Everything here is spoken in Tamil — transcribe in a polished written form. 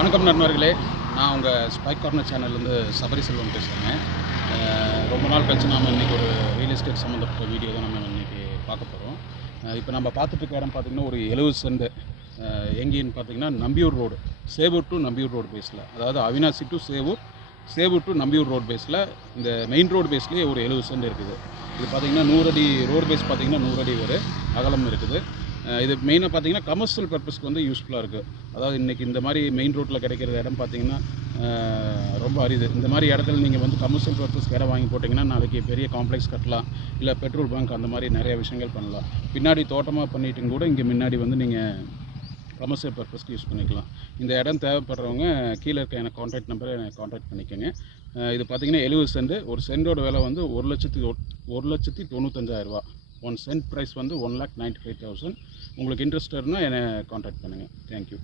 வணக்கம் நண்பர்களே, நான் உங்கள் ஸ்பைக் கார்னர் சேனல்லேருந்து சபரி செல்வம் பேசுகிறேங்க. ரொம்ப நாள் கழிச்சு நாம் இன்றைக்கி ஒரு ரியல் எஸ்டேட் சம்மந்தப்பட்ட வீடியோ தான் நம்ம இன்றைக்கி பார்க்க போகிறோம். இப்போ நம்ம பார்த்துட்டு இருக்க இடம் பார்த்திங்கன்னா ஒரு 70 சென்ட். எங்கேன்னு பார்த்திங்கன்னா Nambiyur road, Sevur to Nambiyur road பேஸில், அதாவது Avinashi to Sevur, Sevur to Nambiyur road பேஸில், இந்த மெயின் ரோடு பேஸ்லேயே ஒரு 70 சென்ட் இருக்குது. இது பார்த்திங்கன்னா 100 அடி ரோடு பேஸ், பார்த்திங்கன்னா 100 அடி ஒரு அகலம் இருக்குது. இது மெயினாக பார்த்திங்கன்னா கமர்ஷியல் பர்பஸ்க்கு வந்து யூஸ்ஃபுல்லாக இருக்குது. அதாவது இன்றைக்கி இந்த மாதிரி மெயின் ரோட்டில் கிடைக்கிற இடம் பார்த்திங்கன்னா ரொம்ப அரிது. இந்த மாதிரி இடத்துல நீங்கள் வந்து கமர்ஷியல் பர்பஸ்க்கு இடம் வாங்கி போட்டிங்கன்னா நாளைக்கு பெரிய காம்ப்ளெக்ஸ் கட்டலாம், இல்லை பெட்ரோல் பங்க், அந்த மாதிரி நிறைய விஷயங்கள் பண்ணலாம். பின்னாடி தோட்டமாக பண்ணிட்டு கூட இங்கே முன்னாடி வந்து நீங்கள் கமர்ஷியல் பர்பஸ்க்கு யூஸ் பண்ணிக்கலாம். இந்த இடம் தேவைப்படுறவங்க கீழே இருக்க எனக்கு கான்டாக்ட் நம்பரை கான்டாக்ட் பண்ணிக்கோங்க. இது பார்த்திங்கன்னா 70 சென்ட். ஒரு சென்டோட விலை வந்து 1,95,000 ரூபா. 1 சென்ட் ப்ரைஸ் வந்து 1,95,000. உங்களுக்கு இன்ட்ரெஸ்டட்னா என்னை கான்டாக்ட் பண்ணுங்கள். தேங்க்யூ.